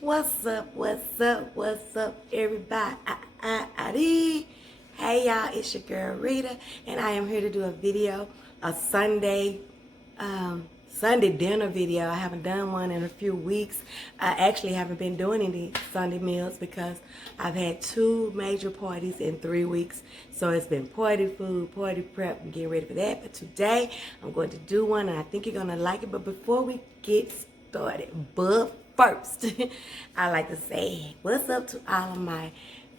What's up, everybody? Hey, y'all, it's your girl, Rita, and I am here to do a video, a Sunday dinner video. I haven't done one in a few weeks. I actually haven't been doing any Sunday meals because I've had 2 major parties in 3 weeks. So it's been party food, party prep, and getting ready for that. But today, I'm going to do one, and I think you're going to like it. But before we get started, first, I like to say what's up to all of my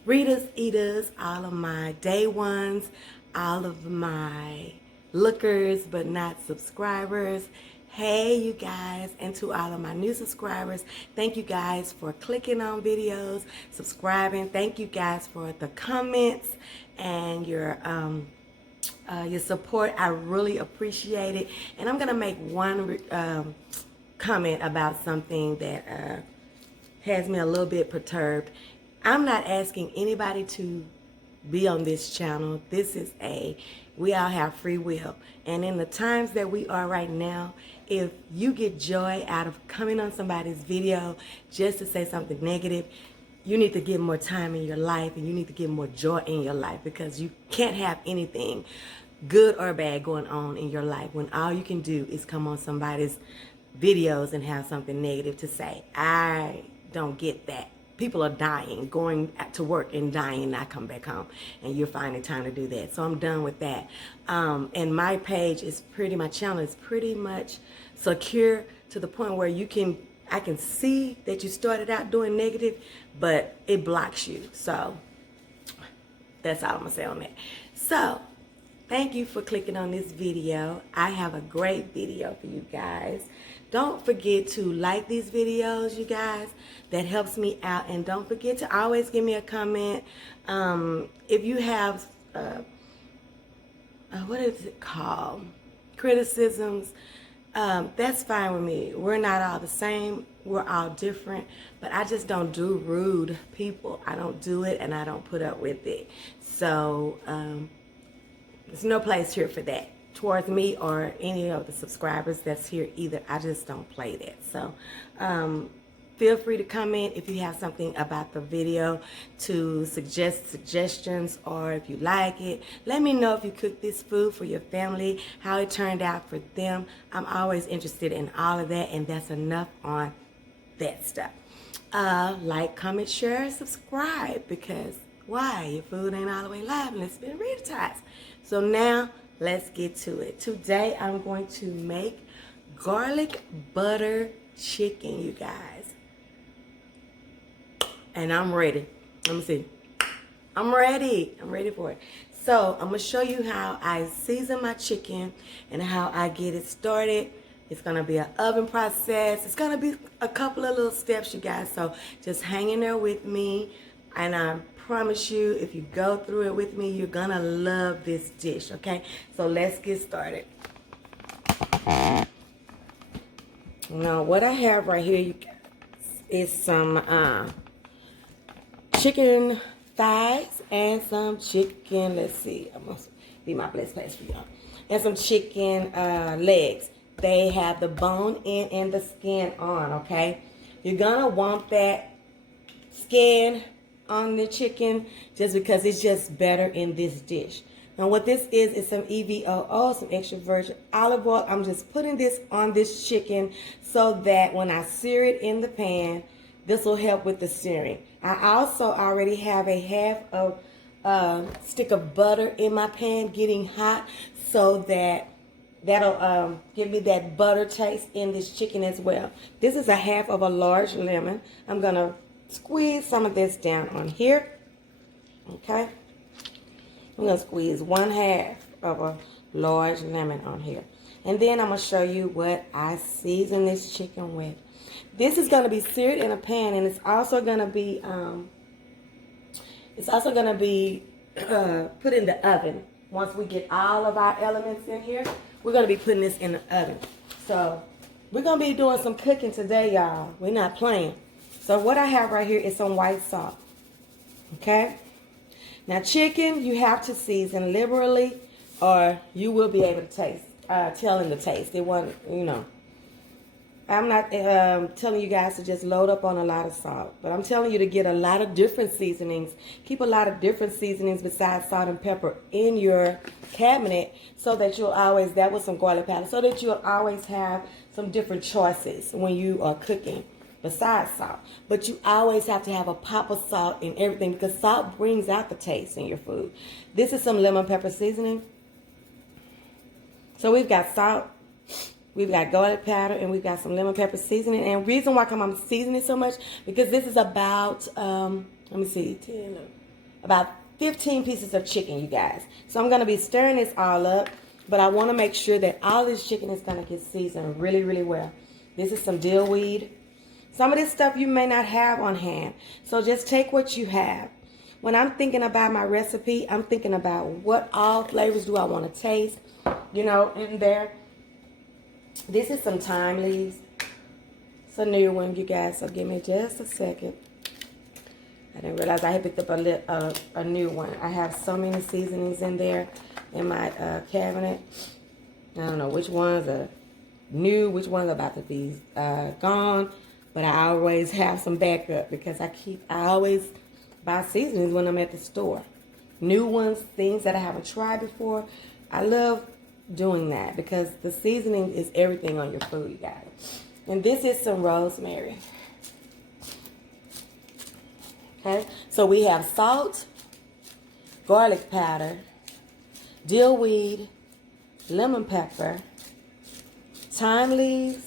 RitasEatas, all of my day ones, all of my lookers but not subscribers. Hey, you guys, and to all of my new subscribers, thank you guys for clicking on videos, subscribing. Thank you guys for the comments and your support. I really appreciate it. And I'm gonna make one comment about something that has me a little bit perturbed. I'm not asking anybody to be on this channel. We all have free will. And in the times that we are right now, if you get joy out of coming on somebody's video just to say something negative, you need to give more time in your life and you need to give more joy in your life, because you can't have anything good or bad going on in your life when all you can do is come on somebody's videos and have something negative to say. I don't get that. People are dying, going to work and dying, and I come back home, and you're finding time to do that. So I'm done with that. And my page is my channel is pretty much secure to the point where I can see that you started out doing negative, but it blocks you. So that's all I'm gonna say on that. So thank you for clicking on this video. I have a great video for you guys. Don't forget to like these videos, you guys. That helps me out. And don't forget to always give me a comment. If you have, what is it called? Criticisms. That's fine with me. We're not all the same. We're all different. But I just don't do rude people. I don't do it, and I don't put up with it. So there's no place here for that towards me or any of the subscribers that's here either. I just don't play that. So feel free to comment if you have something about the video to suggest suggestions, or if you like it. Let me know if you cooked this food for your family, how it turned out for them. I'm always interested in all of that, and that's enough on that stuff. Like, comment, share, subscribe, because why? Your food ain't all the way live and it's been RitasEatas. So now let's get to it. Today I'm going to make garlic butter chicken, you guys. And I'm ready. Let me see. I'm ready. I'm ready for it. So I'm going to show you how I season my chicken and how I get it started. It's going to be an oven process. It's going to be a couple of little steps, you guys. So just hang in there with me. And I promise you, if you go through it with me, you're going to love this dish, okay? So let's get started. Now, what I have right here, you guys, is some chicken thighs and some chicken, let's see, I must be my blessed place for y'all, and some chicken legs. They have the bone in and the skin on, okay? You're gonna want that skin on the chicken just because it's just better in this dish. Now what this is some EVOO, some extra virgin olive oil. I'm just putting this on this chicken so that when I sear it in the pan, this will help with the searing. I also already have a half of stick of butter in my pan getting hot, so that'll give me that butter taste in this chicken as well. This is a half of a large lemon. I'm gonna squeeze some of this down on here. Okay, I'm gonna squeeze 1/2 of a large lemon on here, and then I'm gonna show you what I season this chicken with. This is gonna be seared in a pan, and it's also gonna be put in the oven. Once we get all of our elements in here, we're gonna be putting this in the oven. So we're gonna be doing some cooking today, y'all. We're not playing. So what I have right here is some white salt. Okay? Now chicken, you have to season liberally, or you will be able to tell in the taste. It wasn't, I'm not telling you guys to just load up on a lot of salt, but I'm telling you to get a lot of different seasonings. Keep a lot of different seasonings besides salt and pepper in your cabinet so that you'll always, that was some garlic powder, so that you'll always have some different choices when you are cooking besides salt. But you always have to have a pop of salt in everything because salt brings out the taste in your food. This is some lemon pepper seasoning. So we've got salt, we've got garlic powder, and we've got some lemon pepper seasoning. And the reason why I'm seasoning so much, because this is about, let me see, 10, about 15 pieces of chicken, you guys. So I'm going to be stirring this all up, but I want to make sure that all this chicken is going to get seasoned really, really well. This is some dill weed. Some of this stuff you may not have on hand, so just take what you have. When I'm thinking about my recipe, I'm thinking about what all flavors do I want to taste, you know, in there. This is some thyme leaves. It's a new one, you guys, so give me just a second. I didn't realize I had picked up a new one. I have so many seasonings in there in my cabinet. I don't know which ones are new, which ones are about to be gone. But I always have some backup because I always buy seasonings when I'm at the store. New ones, things that I haven't tried before. I love doing that because the seasoning is everything on your food, you guys. And this is some rosemary. Okay, so we have salt, garlic powder, dill weed, lemon pepper, thyme leaves,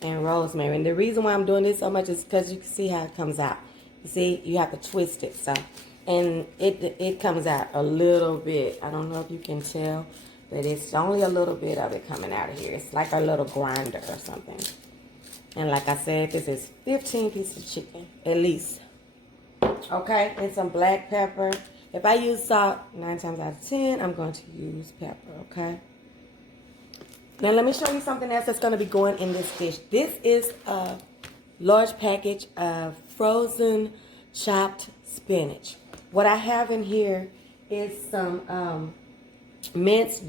and rosemary. And the reason why I'm doing this so much is because you can see how it comes out. You see, you have to twist it, so, and it comes out a little bit. I don't know if you can tell, but it's only a little bit of it coming out of here. It's like a little grinder or something. And like I said, this is 15 pieces of chicken, at least. Okay, and some black pepper. If I use salt, 9 times out of 10, I'm going to use pepper, okay? Now, let me show you something else that's going to be going in this dish. This is a large package of frozen chopped spinach. What I have in here is some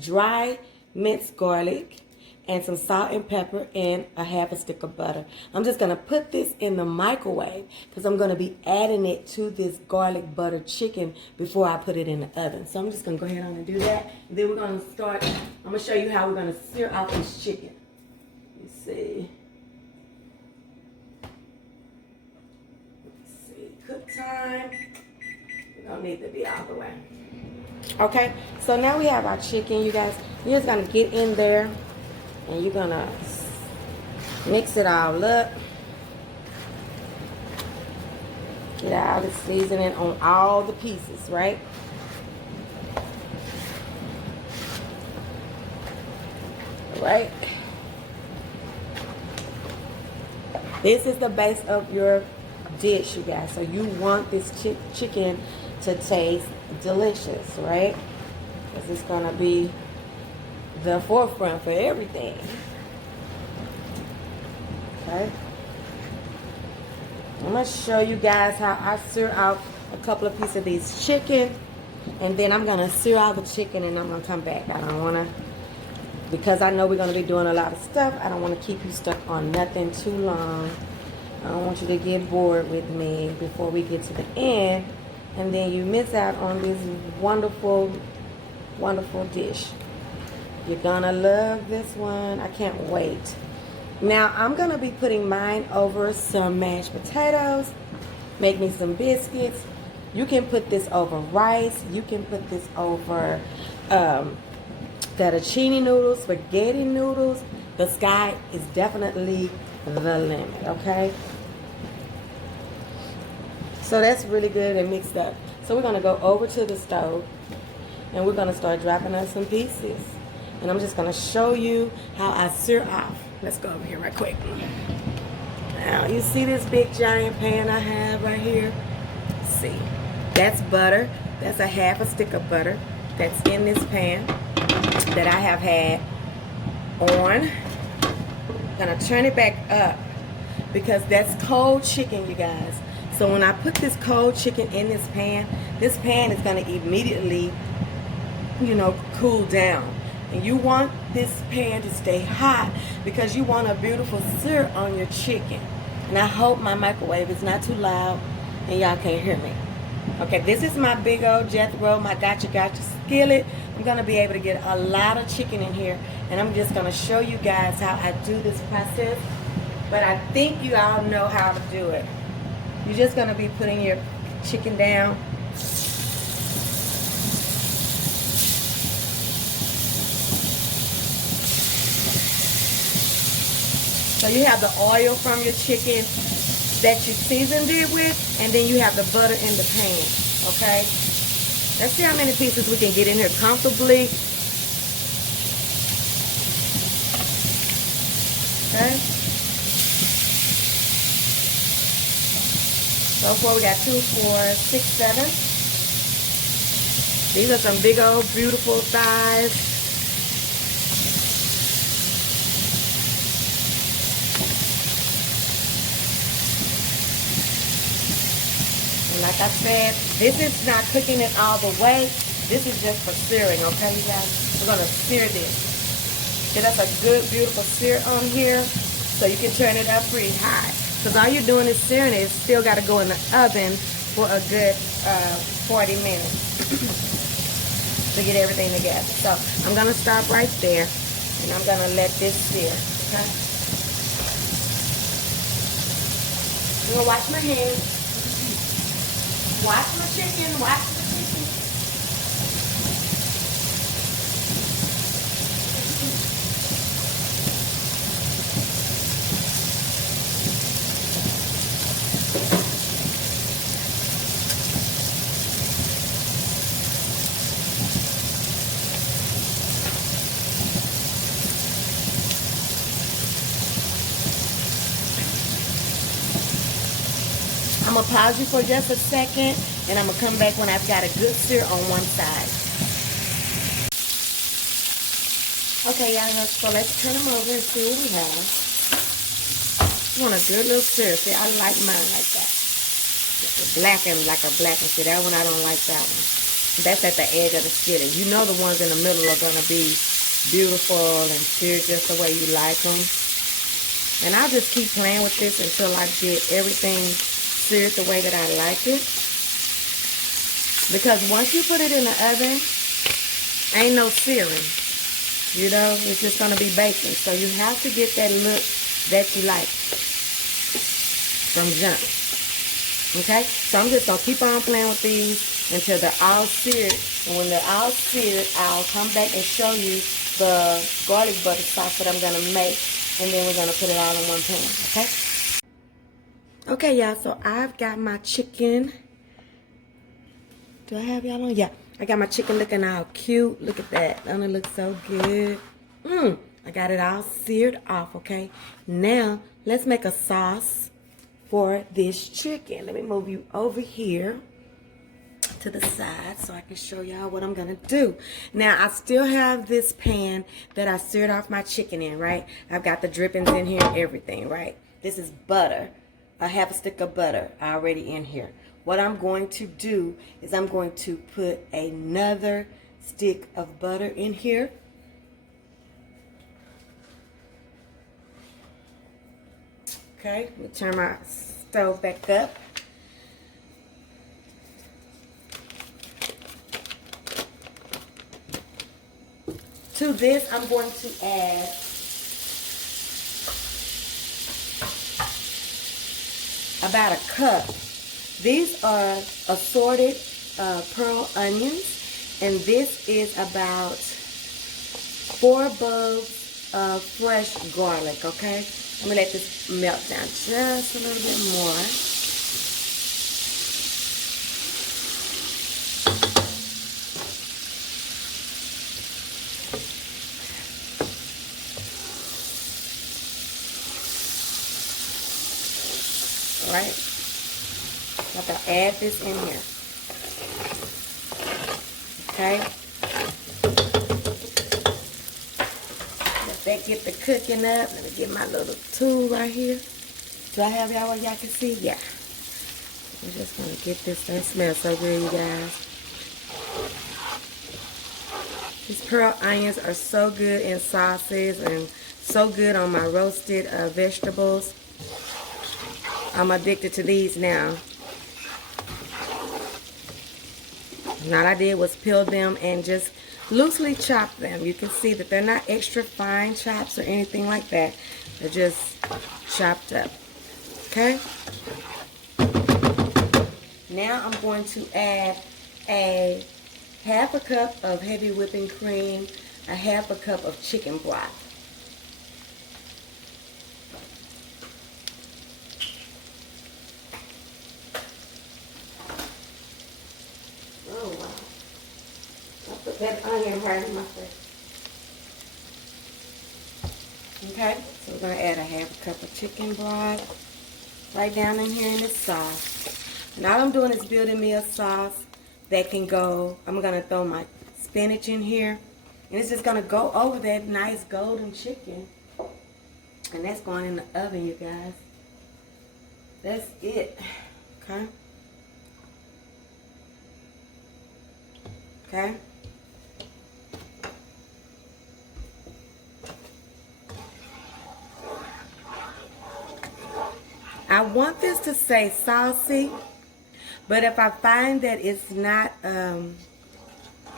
dry minced garlic and some salt and pepper and a half a stick of butter. I'm just going to put this in the microwave because I'm going to be adding it to this garlic butter chicken before I put it in the oven. So I'm just going to go ahead on and do that. And then we're going to start, I'm going to show you how we're going to sear out this chicken. Let's see. Cook time. We don't need to be all the way. Okay, so now we have our chicken, you guys. You're just going to get in there. And you're going to mix it all up. Get all the seasoning on all the pieces, right? Right? This is the base of your dish, you guys. So you want this chicken to taste delicious, right? Because it's going to be the forefront for everything. Okay. I'm going to show you guys how I sear out a couple of pieces of these chicken. And then I'm going to sear out the chicken and I'm going to come back. I don't want to, because I know we're going to be doing a lot of stuff, I don't want to keep you stuck on nothing too long. I don't want you to get bored with me before we get to the end. And then you miss out on this wonderful, wonderful dish. You're gonna love this one. I can't wait. Now, I'm gonna be putting mine over some mashed potatoes. Make me some biscuits. You can put this over rice. You can put this over fettuccine noodles, spaghetti noodles. The sky is definitely the limit, okay? So that's really good and mixed up. So we're gonna go over to the stove and we're gonna start dropping us some pieces. And I'm just going to show you how I sear off. Let's go over here right quick. Now, you see this big giant pan I have right here? Let's see. That's butter. That's a half a stick of butter that's in this pan that I have had on. I'm going to turn it back up because that's cold chicken, you guys. So when I put this cold chicken in this pan is going to immediately, you know, cool down. And you want this pan to stay hot because you want a beautiful sear on your chicken. And I hope my microwave is not too loud and y'all can't hear me. Okay, this is my big old Jethro, my gotcha skillet. I'm going to be able to get a lot of chicken in here. And I'm just going to show you guys how I do this process. But I think you all know how to do it. You're just going to be putting your chicken down. So you have the oil from your chicken that you seasoned it with, and then you have the butter in the pan, okay? Let's see how many pieces we can get in here comfortably. Okay? So far we got 2, 4, 6, 7. These are some big old beautiful thighs. Like I said, this is not cooking it all the way. This is just for searing, okay, you guys? We're going to sear this. Get us a good, beautiful sear on here so you can turn it up pretty high. Because all you're doing is searing it. It's still got to go in the oven for a good 40 minutes to get everything together. So I'm going to stop right there, and I'm going to let this sear, okay? I'm going to wash my hands. Watch my chicken, watch my chicken. I'm going to pause you for just a second, and I'm going to come back when I've got a good sear on one side. Okay, y'all, so let's turn them over and see what we have. I want a good little sear. See, I like mine like that. Blackened like a blackened. See, that one, I don't like that one. That's at the edge of the skillet. You know the ones in the middle are going to be beautiful and seared just the way you like them. And I'll just keep playing with this until I get everything seared the way that I like it. Because once you put it in the oven, ain't no searing. You know, it's just going to be baking. So you have to get that look that you like from jump. Okay? So I'm just going to keep on playing with these until they're all seared. And when they're all seared, I'll come back and show you the garlic butter sauce that I'm going to make. And then we're going to put it all in one pan. Okay? Okay, y'all, so I've got my chicken. Do I have y'all on? Yeah, I got my chicken looking all cute. Look at that. Don't it look so good? I got it all seared off, okay? Now, let's make a sauce for this chicken. Let me move you over here to the side so I can show y'all what I'm going to do. Now, I still have this pan that I seared off my chicken in, right? I've got the drippings in here and everything, right? This is butter. I have a stick of butter already in here. What I'm going to do is I'm going to put another stick of butter in here. Okay, let me turn my stove back up. To this, I'm going to add about a cup. These are assorted pearl onions, and this is about 4 bulbs of fresh garlic, okay? Let me let this melt down just a little bit more. All right. I have to add this in here. Okay. Let that get the cooking up. Let me get my little tool right here. Do I have y'all where y'all can see? Yeah. I'm just going to get this thing. It smells so good, you guys. These pearl onions are so good in sauces and so good on my roasted vegetables. I'm addicted to these now. And all I did was peel them and just loosely chop them. You can see that they're not extra fine chops or anything like that. They're just chopped up. Okay? Now I'm going to add a half a cup of heavy whipping cream, a half a cup of chicken broth. Oh wow. I put that onion right in my face. Okay, so we're going to add a half a cup of chicken broth right down in here in this sauce. And all I'm doing is building me a sauce that can go. I'm going to throw my spinach in here. And it's just going to go over that nice golden chicken. And that's going in the oven, you guys. That's it. Okay. Okay. I want this to say saucy, but if I find that it's not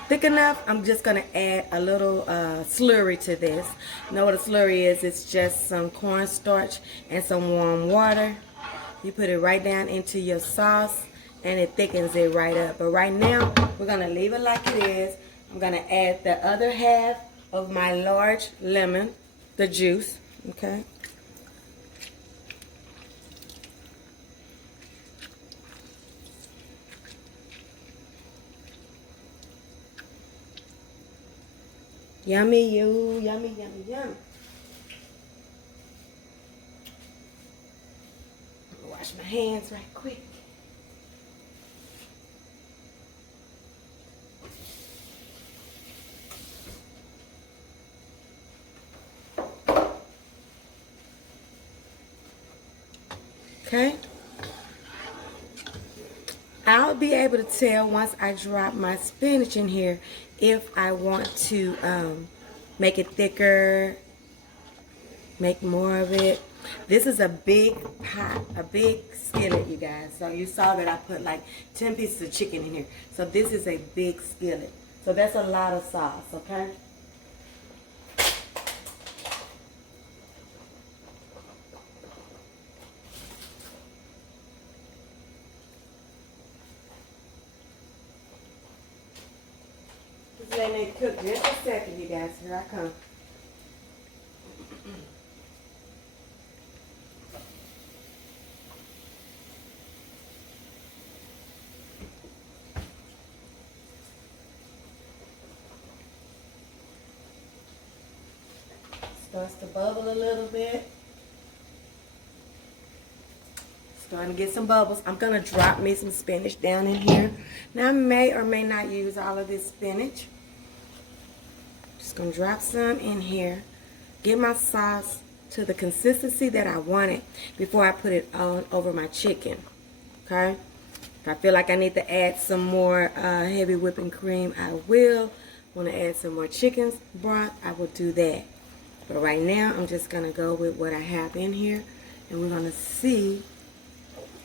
thick enough, I'm just going to add a little slurry to this. You know what a slurry is? It's just some cornstarch and some warm water. You put it right down into your sauce and it thickens it right up. But right now, we're going to leave it like it is. I'm going to add the other half of my large lemon, the juice, okay? Yummy, you, yummy, yummy, yummy. I'm gonna wash my hands right quick. Okay. I'll be able to tell once I drop my spinach in here if I want to make it thicker, make more of it. This is a big pot, a big skillet, you guys. So you saw that I put like 10 pieces of chicken in here. So this is a big skillet. So that's a lot of sauce, okay? Letting it cook just a second, you guys. Here I come. Starts to bubble a little bit. Starting to get some bubbles. I'm going to drop me some spinach down in here. Now I may or may not use all of this spinach. Just going to drop some in here. Get my sauce to the consistency that I want it before I put it on over my chicken. Okay? If I feel like I need to add some more heavy whipping cream, I will. Want to add some more chicken broth, I will do that. But right now, I'm just going to go with what I have in here. And we're going to see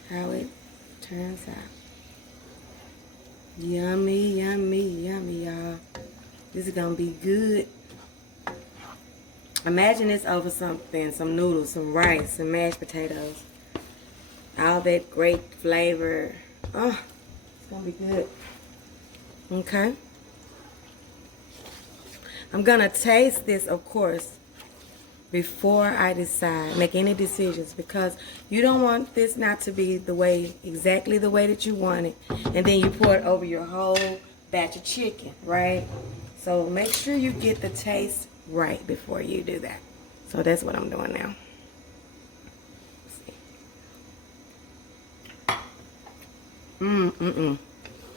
how it turns out. Yummy, yummy, yummy, y'all. This is going to be good. Imagine this over something, some noodles, some rice, some mashed potatoes. All that great flavor. Oh, it's going to be good. Okay. I'm going to taste this, of course, before I decide, make any decisions, because you don't want this not to be the way, exactly the way that you want it, and then you pour it over your whole batch of chicken, right? So make sure you get the taste right before you do that. So that's what I'm doing now.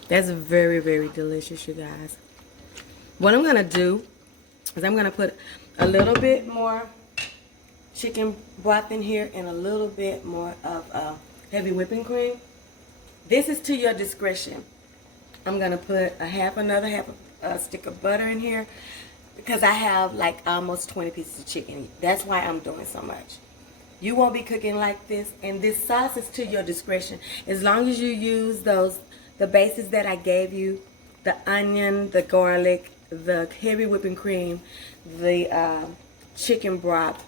That's very, very delicious, you guys. What I'm gonna do is I'm gonna put a little bit more chicken broth in here and a little bit more of heavy whipping cream. This is to your discretion. I'm gonna put another half a stick of butter in here because I have like almost 20 pieces of chicken. That's why I'm doing so much. You won't be cooking like this, and this sauce is to your discretion. As long as you use the bases that I gave you, the onion, the garlic, the heavy whipping cream, the chicken broth,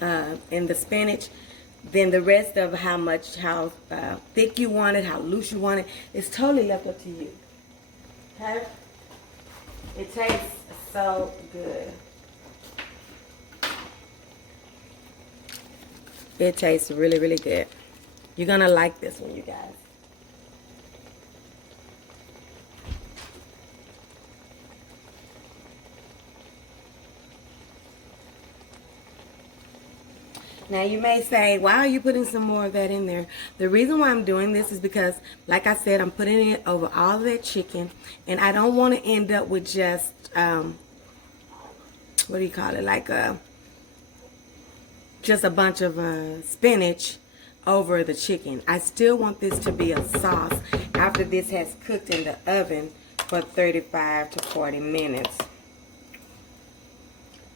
and the spinach, then the rest of how thick you want it, how loose you want it, it's totally left up to you. Okay? It tastes so good. It tastes really, really good. You're going to like this one, you guys. Now you may say, why are you putting some more of that in there? The reason why I'm doing this is because, like I said, I'm putting it over all of that chicken, and I don't want to end up with just, what do you call it, like just a bunch of spinach over the chicken. I still want this to be a sauce after this has cooked in the oven for 35 to 40 minutes.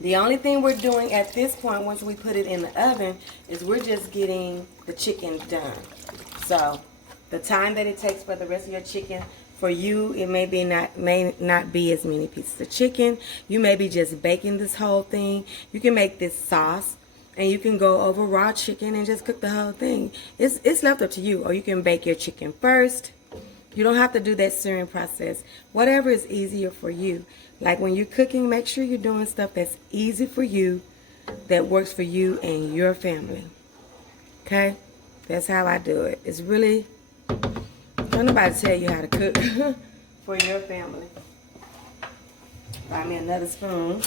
The only thing we're doing at this point, once we put it in the oven, is we're just getting the chicken done. So the time that it takes for the rest of your chicken, for you, it may not be as many pieces of chicken. You may be just baking this whole thing. You can make this sauce, and you can go over raw chicken and just cook the whole thing. It's left up to you. Or you can bake your chicken first. You don't have to do that searing process. Whatever is easier for you. Like when you're cooking, make sure you're doing stuff that's easy for you, that works for you and your family. Okay? That's how I do it. It's really, don't nobody tell you how to cook for your family. Buy me another spoon.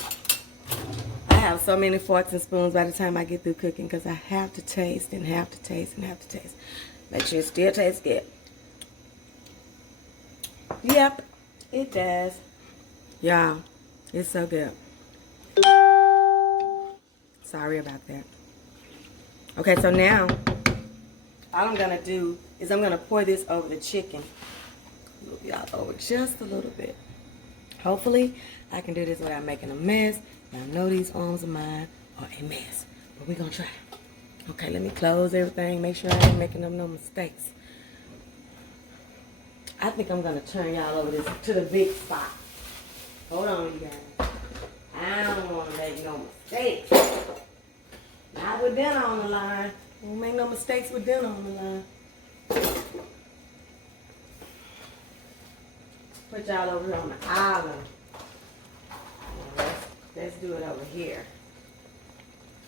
I have so many forks and spoons by the time I get through cooking because I have to taste and have to taste and have to taste. Make sure it still tastes good. Yep, it does. Y'all, it's so good. Sorry about that. Okay, so now, all I'm going to do is I'm going to pour this over the chicken. Move y'all over just a little bit. Hopefully, I can do this without making a mess. Y'all know these arms of mine are a mess, but we're going to try. Okay, let me close everything, make sure I ain't making no mistakes. I think I'm going to turn y'all over this to the big spot. Hold on, you guys. I don't want to make no mistakes. Not with dinner on the line. Don't make no mistakes with dinner on the line. Put y'all over here on the island. Let's do it over here.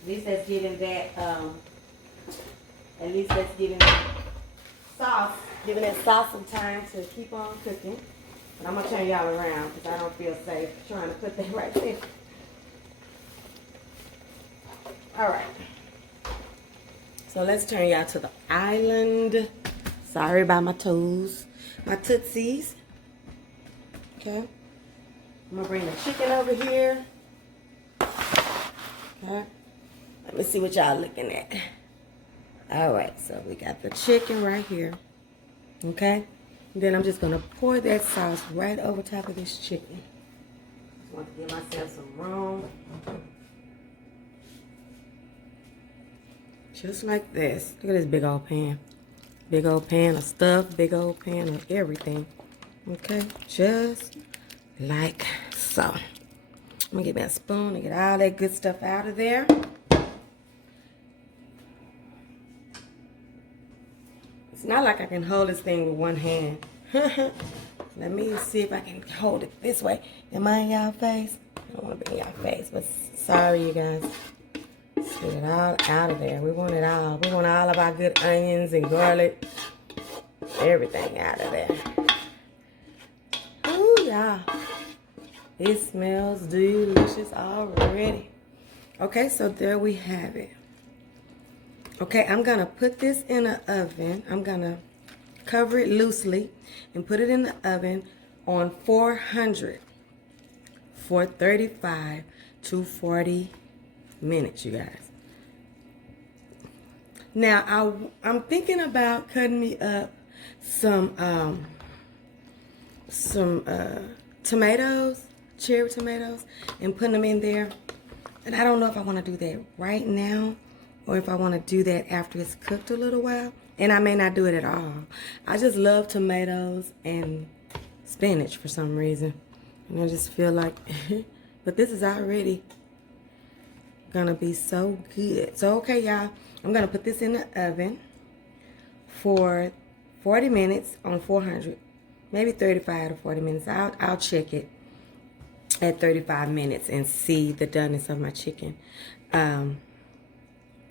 At least that's giving that, giving that sauce some time to keep on cooking. But I'm going to turn y'all around because I don't feel safe trying to put that right there. All right. So let's turn y'all to the island. Sorry about my toes. My tootsies. Okay. I'm going to bring the chicken over here. Okay. Let me see what y'all looking at. All right. So we got the chicken right here. Okay. Then I'm just going to pour that sauce right over top of this chicken. Just want to give myself some room. Just like this. Look at this big old pan. Big old pan of stuff. Big old pan of everything. Okay. Just like so. I'm going to get me a spoon and get all that good stuff out of there. It's not like I can hold this thing with one hand. Let me see if I can hold it this way. Am I in y'all face? I don't want to be in y'all face, but sorry, you guys. Let's get it all out of there. We want it all. We want all of our good onions and garlic. Everything out of there. Ooh, y'all. It smells delicious already. Okay, so there we have it. Okay, I'm going to put this in an oven. I'm going to cover it loosely and put it in the oven on 400 for 35 to 40 minutes, you guys. Now, I'm thinking about cutting me up some tomatoes, cherry tomatoes, and putting them in there. And I don't know if I want to do that right now or if I want to do that after it's cooked a little while. And I may not do it at all. I just love tomatoes and spinach for some reason. And I just feel like, but this is already gonna be so good. So, okay, y'all, I'm gonna put this in the oven for 40 minutes on 400. Maybe 35 to 40 minutes. I'll check it at 35 minutes and see the doneness of my chicken. And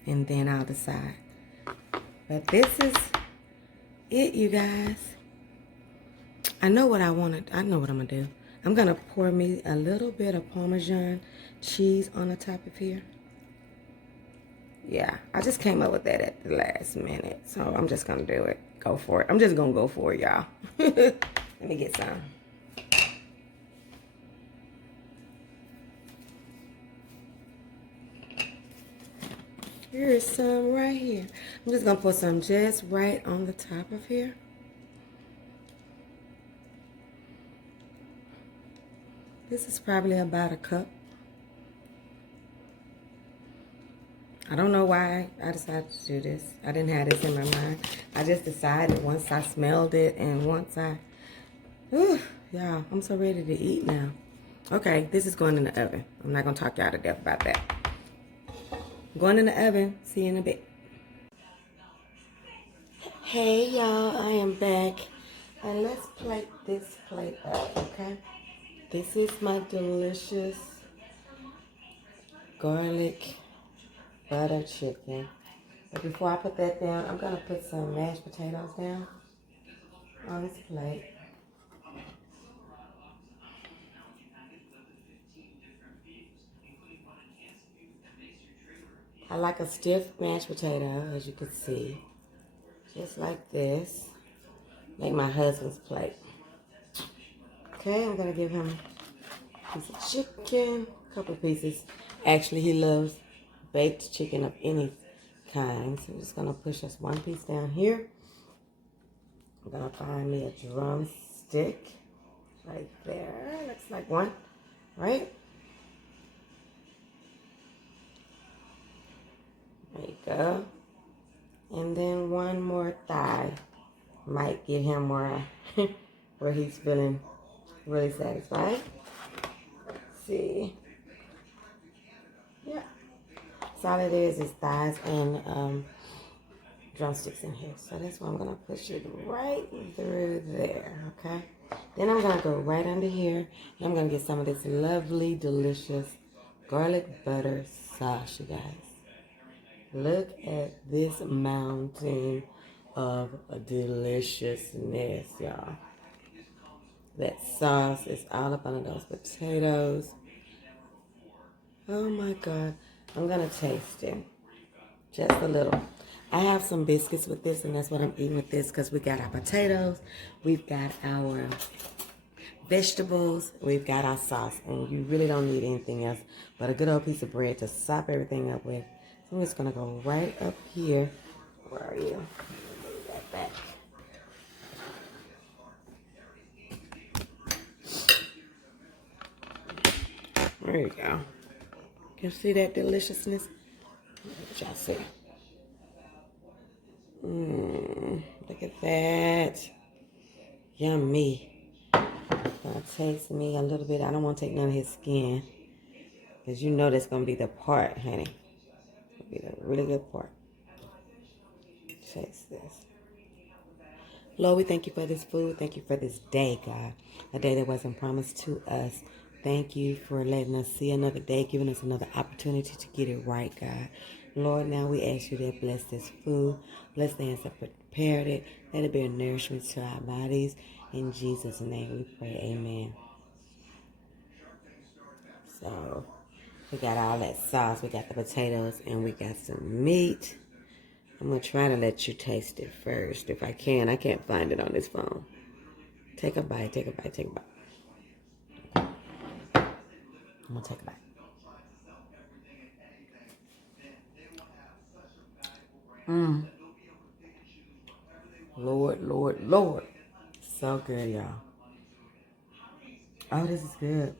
then I'll decide. But this is it, you guys. I know what I know what I'm gonna do. I'm gonna pour me a little bit of Parmesan cheese on the top of here. Yeah, I just came up with that at the last minute. So I'm just gonna do it. Go for it. I'm just gonna go for it, y'all. Let me get some. Here is some right here. I'm just gonna put some just right on the top of here. This is probably about a cup. I don't know why I decided to do this. I didn't have this in my mind. I just decided once I smelled it and once I, y'all, I'm so ready to eat now. Okay, this is going in the oven. I'm not gonna talk y'all to death about that. Going in the oven. See you in a bit. Hey y'all, I am back. And let's plate this plate up, okay? This is my delicious garlic butter chicken. But before I put that down, I'm gonna put some mashed potatoes down on this plate. I like a stiff mashed potato, as you can see. Just like this. Make my husband's plate. Okay, I'm gonna give him a piece of chicken, a couple of pieces. Actually, he loves baked chicken of any kind. So I'm just gonna push us one piece down here. I'm gonna find me a drumstick right there. Looks like one, right? There you go. And then one more thigh. Might get him more where he's feeling really satisfied. Let's see. Yeah. So all it is thighs and drumsticks in here. So that's why I'm gonna push it right through there, okay? Then I'm gonna go right under here and I'm gonna get some of this lovely, delicious garlic butter sauce, you guys. Look at this mountain of deliciousness, y'all. That sauce is all up under those potatoes. Oh my God. I'm gonna taste it. Just a little. I have some biscuits with this, and that's what I'm eating with this because we got our potatoes, we've got our vegetables, we've got our sauce, and you really don't need anything else but a good old piece of bread to sop everything up with. So I'm just going to go right up here. Where are you? Move that back. There you go. Can you see that deliciousness? What y'all see? Look at that. Yummy. Gonna taste me a little bit. I don't want to take none of his skin. Because you know that's going to be the part, honey. It'll be the really good part. Taste this. Lord, we thank you for this food. Thank you for this day, God. A day that wasn't promised to us. Thank you for letting us see another day, giving us another opportunity to get it right, God. Lord, now we ask you to bless this food. Bless the hands that prepared it. Let it be a nourishment to our bodies. In Jesus' name we pray, amen. So, we got all that sauce. We got the potatoes and we got some meat. I'm going to try to let you taste it first. If I can. I can't find it on this phone. Take a bite, take a bite, take a bite. Okay. I'm going to take a bite. Lord, Lord, Lord. So good, y'all. Oh, this is good.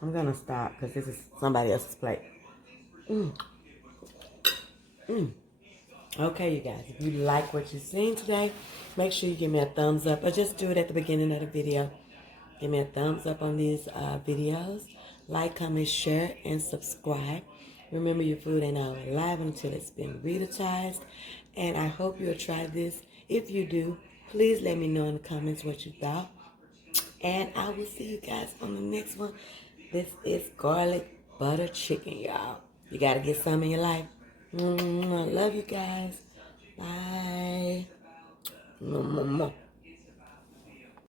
I'm gonna stop because this is somebody else's plate. Mm. Mm. Okay, you guys, if you like what you've seen today, make sure you give me a thumbs up, or just do it at the beginning of the video. Give me a thumbs up on these videos. Like, comment, share, and subscribe. Remember, your food ain't always alive until it's been readvertised. And I hope you'll try this. If you do, please let me know in the comments what you thought. And I will see you guys on the next one. This is garlic butter chicken, y'all. You got to get some in your life. I love you guys. Bye.